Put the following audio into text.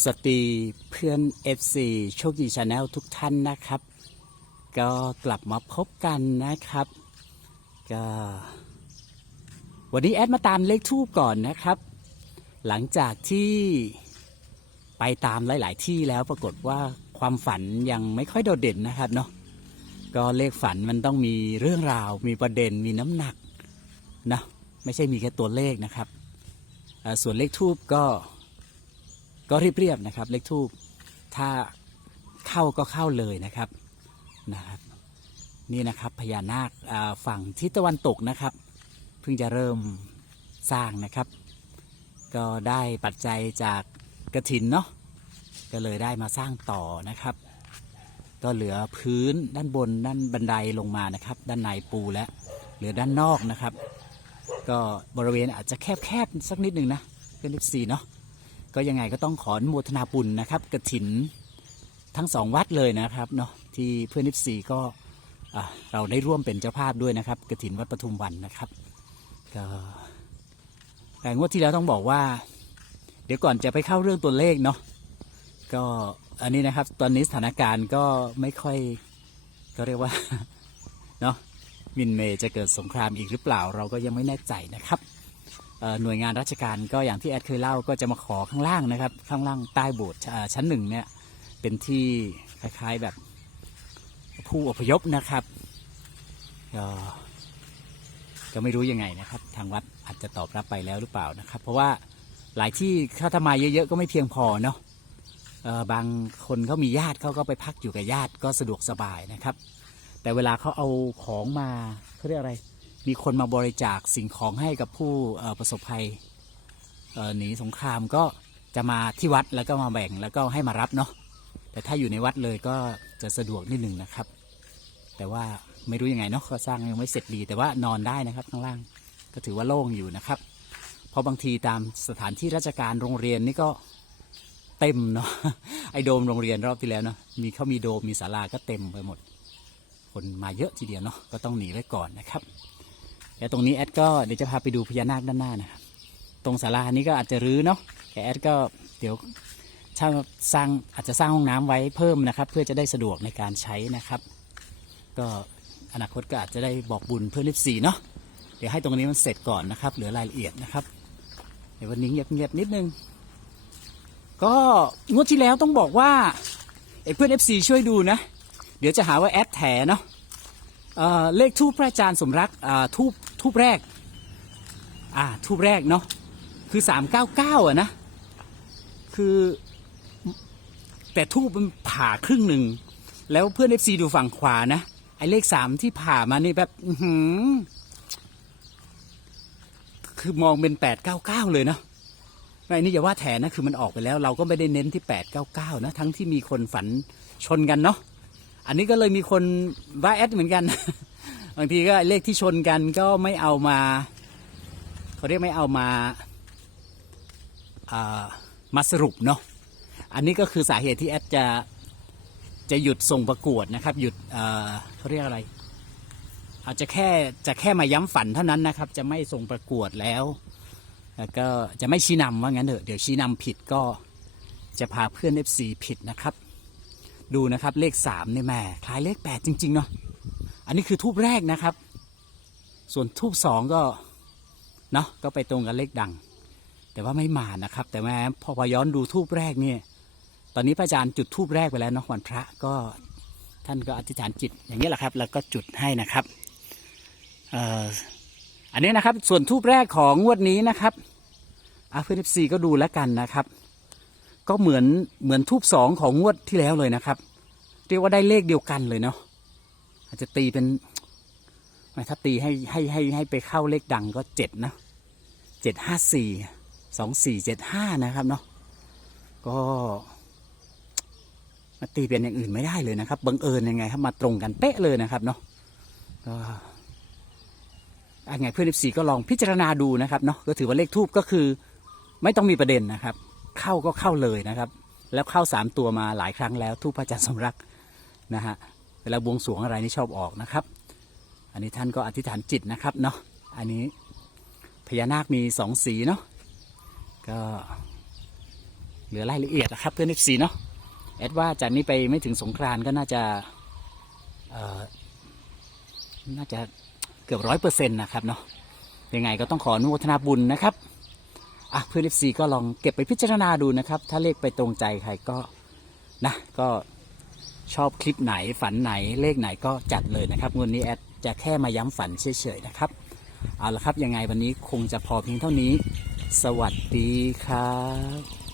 สวัสดีเพื่อน FC โชคดีชาแนลทุกท่านนะครับ ก็กลับมาพบกันนะครับก็วันนี้แอดมาตามเลขทูบก่อนนะครับ หลังจากที่ไปตามหลาย ๆ ที่แล้วปรากฏว่าความฝันยังไม่ค่อยโดดเด่นนะครับเนาะก็เลขฝันมันต้องมีเรื่องราว มีประเด็นมีน้ำหนักนะไม่ใช่มีแค่ตัวเลขนะครับ ส่วนเลขทูบก็ ก็เรียบๆนะครับ เลขทูบถ้าเข้าก็เข้าเลยนะครับนะครับ นี่นะครับพญานาคฝั่งทิศตะวันตกนะครับ เพิ่งจะเริ่มสร้างนะครับ ก็ได้ปัจจัยจากกระถินเนาะก็เลยได้มาสร้างต่อนะครับ ก็เหลือพื้นด้านบนด้านบันไดลงมานะครับ ด้านในปูแล้วเหลือด้านนอกนะครับ ก็บริเวณอาจจะแคบๆสักนิดหนึ่งนะเป็นเลขสี่เนาะ ก็ยังไงก็ต้องขออนุโมทนาบุญนะครับกระถินทั้งสองวัดเลยนะครับเนาะที่เพื่อนนิฟซีก็เราได้ร่วมเป็นเจ้าภาพด้วยนะครับกระถินวัดปทุมวันนะครับก็แต่งวดที่แล้วต้องบอกว่า เดี๋ยวก่อนจะไปเข้าเรื่องตัวเลขเนาะก็อันนี้นะครับ ตอนนี้สถานการณ์ก็ไม่ค่อยก็เรียกว่าเนาะมินเมย์จะเกิดสงครามอีกหรือเปล่าเราก็ยังไม่แน่ใจนะครับ หน่วยงานราชการก็อย่างที่แอดเคยเล่าก็จะมาขอข้างล่างนะครับ ข้างล่างใต้โบสถ์ชั้นหนึ่งเนี่ยเป็นที่คล้ายๆแบบผู้อพยพนะครับก็ก็ไม่รู้ยังไงนะครับ ทางวัดอาจจะตอบรับไปแล้วหรือเปล่านะครับ เพราะว่าหลายที่ถ้าทำมาเยอะๆก็ไม่เพียงพอเนาะบางคนเขามีญาติเขาก็ไปพักอยู่กับญาติก็สะดวกสบายนะครับ แต่เวลาเขาเอาของมาเขาเรียกอะไร มีคนมาบริจาคสิ่งของให้กับผู้ประสบภัยหนีสงครามก็จะมาที่วัดแล้วก็มาแบ่งแล้วก็ให้มารับเนาะแต่ถ้าอยู่ในวัดเลยก็จะสะดวกนิดหนึ่งนะครับ แต่ว่าไม่รู้ยังไงเนาะก็สร้างยังไม่เสร็จดี แต่ว่านอนได้นะครับข้างล่างก็ถือว่าโล่งอยู่นะครับ เพราะบางทีตามสถานที่ราชการโรงเรียนนี่ก็เต็มเนาะไอโดมโรงเรียนรอบที่แล้วเนาะมีเขามีโดมมีศาลาก็เต็มไปหมด คนมาเยอะทีเดียวเนาะก็ต้องหนีไว้ก่อนนะครับ แล้วตรงนี้แอดก็เดี๋ยวจะพาไปดูพญานาคด้านหน้านะครับ ตรงศาลานี้ก็อาจจะรื้อเนาะแต่แอดก็เดี๋ยวช่างสร้างอาจจะสร้างห้องน้ำไว้เพิ่มนะครับ เพื่อจะได้สะดวกในการใช้นะครับ ก็อนาคตก็อาจจะได้บอกบุญเพื่อนลิฟสีเนาะเดี๋ยวให้ตรงนี้มันเสร็จก่อนนะครับ เหลือรายละเอียดนะครับ เดี๋ยววันนี้เงียบๆนิดนึง ก็งวดที่แล้วต้องบอกว่าไอ้เพื่อน FC ช่วยดูนะ เดี๋ยวจะหาว่าแอดแถเนาะ เเลขทูปพระอาจารย์สมรักทูปทูปแรกอ่าทูปแรกเนาะคือสามเก้าเก้าอะนะคือแต่ทูปมันผ่าครึ่งหนึ่ง แล้วเพื่อนเอฟซีดูฝั่งขวานะไอเลขสามที่ผ่ามานี่แบบหืคือมองเป็นแปดเก้าเก้าเลยเนาะไอ้นี่อย่าว่าแถนะคือมันออกไปแล้ว เราก็ไม่ได้เน้นที่แปดเก้าเก้านะทั้งที่มีคนฝันชนกันเนาะ อันนี้ก็เลยมีคนว่าแอดเหมือนกัน บางทีก็เลขที่ชนกันก็ไม่เอามาเขาเรียกไม่เอามาอ่ามาสรุปเนาะอันนี้ก็คือสาเหตุที่แอดจะจะหยุดส่งประกวดนะครับ หยุดเอ่อเขาเรียกอะไร อาจจะแค่จะแค่มาย้ำฝันเท่านั้นนะครับ จะไม่ส่งประกวดแล้วแล้วก็จะไม่ชี้นำว่างั้นเถอะเดี๋ยวชี้นำผิดก็จะพาเพื่อน FC ผิดนะครับ ดูนะครับเลขสามเนี่ยแหม่คล้ายเลขแปดจริง ๆ เนาะอันนี้คือทูบแรกนะครับ ส่วนทูบสองก็เนาะก็ไปตรงกับเลขดัง แต่ว่าไม่มานะครับ แต่แม้พอพย้อนดูทูบแรกเนี่ยตอนนี้พระอาจารย์จุดทูบแรกไปแล้วเนาะวันพระก็ท่านก็อธิษฐานจิตอย่างนี้แหละครับ แล้วก็จุดให้นะครับอันนี้นะครับส่วนทูบแรกของงวดนี้นะครับอาเพื่อนซีก็ดูแล้วกันนะครับ ก็เหมือนเหมือนทูบสองของงวดที่แล้วเลยนะครับ เรียกว่าได้เลขเดียวกันเลยเนาะอาจจะตีเป็นถ้าตีให้ให้ให้ให้ไปเข้าเลขดังก็เจ็ดนะเจ็ดห้าสี่สองสี่เจ็ดห้านะครับเนาะก็มาตีเป็นอย่างอื่นไม่ได้เลยนะครับบังเอิญยังไงครับมาตรงกันเป๊ะเลยนะครับเนาะก็ยังไงเพื่อนสีก็ลองพิจารณาดูนะครับเนาะก็ถือว่าเลขทูบก็คือ ไม่ต้องมีประเด็นนะครับ เข้าก็เข้าเลยนะครับ แล้วเข้าสามตัวมาหลายครั้งแล้วทูปพระอาจารย์สมรักนะฮะเวลาบวงสรวงอะไรนี่ชอบออกนะครับ อันนี้ท่านก็อธิษฐานจิตนะครับเนาะอันนี้พญานาคมีสองสีเนาะก็เหลือรายละเอียดนะครับเพื่อน FC เนาะแอดว่าจากนี้ไปไม่ถึงสงกรานก็น่าจะน่าจะเกือบร้อยเปอร์เซ็นต์นะครับเนาะยังไงก็ต้องขออนุโมทนาบุญนะครับ อะเพื่อน FC ก็ลองเก็บไปพิจารณาดูนะครับ ถ้าเลขไปตรงใจใครก็นะก็ชอบคลิปไหนฝันไหนเลขไหนก็จัดเลยนะครับงวดนี้แอดจะแค่มาย้ำฝันเฉยๆนะครับ เอาละครับยังไงวันนี้คงจะพอเพียงเท่านี้ สวัสดีครับ